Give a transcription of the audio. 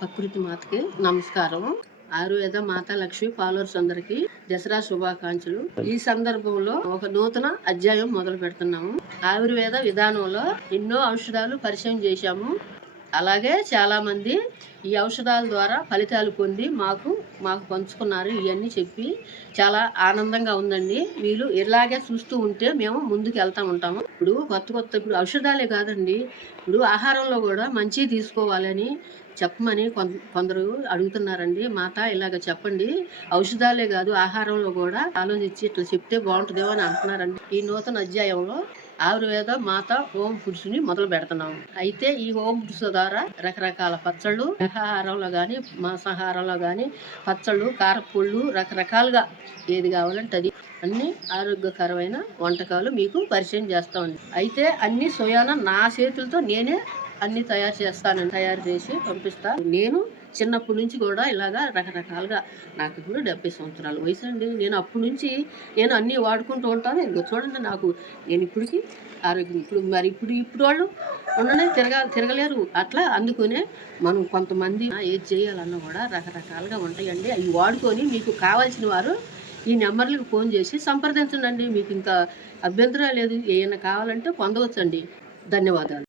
ప్రకృతి మాతకి నమస్కారం. ఆయుర్వేద మాతా లక్ష్మి ఫాలోవర్స్ అందరికి దసరా శుభాకాంక్షలు. ఈ సందర్భంలో ఒక నూతన అధ్యాయం మొదలు పెడుతున్నాము. ఆయుర్వేద విధానంలో ఎన్నో ఔషధాలు పరిచయం చేశాము. అలాగే చాలా మంది ఈ ఔషధాల ద్వారా ఫలితాలు పొంది మాకు పంచుకున్నారు. ఇవన్నీ చెప్పి చాలా ఆనందంగా ఉందండి. మీరు ఇలాగే చూస్తూ ఉంటే మేము ముందుకు వెళ్తా ఉంటాము. ఇప్పుడు కొత్త ఔషధాలే కాదండి, ఇప్పుడు ఆహారంలో కూడా మంచి తీసుకోవాలని చెప్పమని కొందరు అడుగుతున్నారండి. మాత ఇలాగ చెప్పండి, ఔషధాలే కాదు ఆహారంలో కూడా ఆలోచించి ఇట్లా చెప్తే బాగుంటుందేమో అని అంటున్నారండి. ఈ నూతన అధ్యాయంలో ఆయుర్వేద మాత హోమ్ ఫుడ్స్ ని మొదలు పెడుతున్నాము. అయితే ఈ హోమ్ ఫుడ్స్ ద్వారా రకరకాల పచ్చళ్ళు, శాకాహారంలో కానీ మాంసాహారంలో కానీ పచ్చళ్ళు, కారపొళ్ళు, రకరకాలుగా ఏది కావాలంటే అది అన్ని ఆరోగ్యకరమైన వంటకాలు మీకు పరిచయం చేస్తామండి. అయితే అన్ని స్వయాన నా చేతులతో నేనే అన్ని తయారు చేసి పంపిస్తాను. నేను చిన్నప్పటి నుంచి కూడా ఇలాగా రకరకాలుగా, నాకు ఇప్పుడు 70 సంవత్సరాల వయసు అండి. నేను అప్పటి నుంచి అన్నీ వాడుకుంటూ ఉంటాను. ఇంకో చూడండి, నేను ఇప్పటికి ఆరోగ్యం ఇప్పుడు వాళ్ళు ఉండనే తిరగలేరు. అట్లా అందుకునే మనం కొంతమంది ఏది చేయాలన్నా కూడా రకరకాలుగా ఉంటాయండి. అవి వాడుకొని మీకు కావాల్సిన వారు ఈ నెంబర్లకు ఫోన్ చేసి సంప్రదించండి. మీకు ఇంకా అభ్యంతరం లేదు. ఏమైనా కావాలంటే పొందవచ్చండి. ధన్యవాదాలు.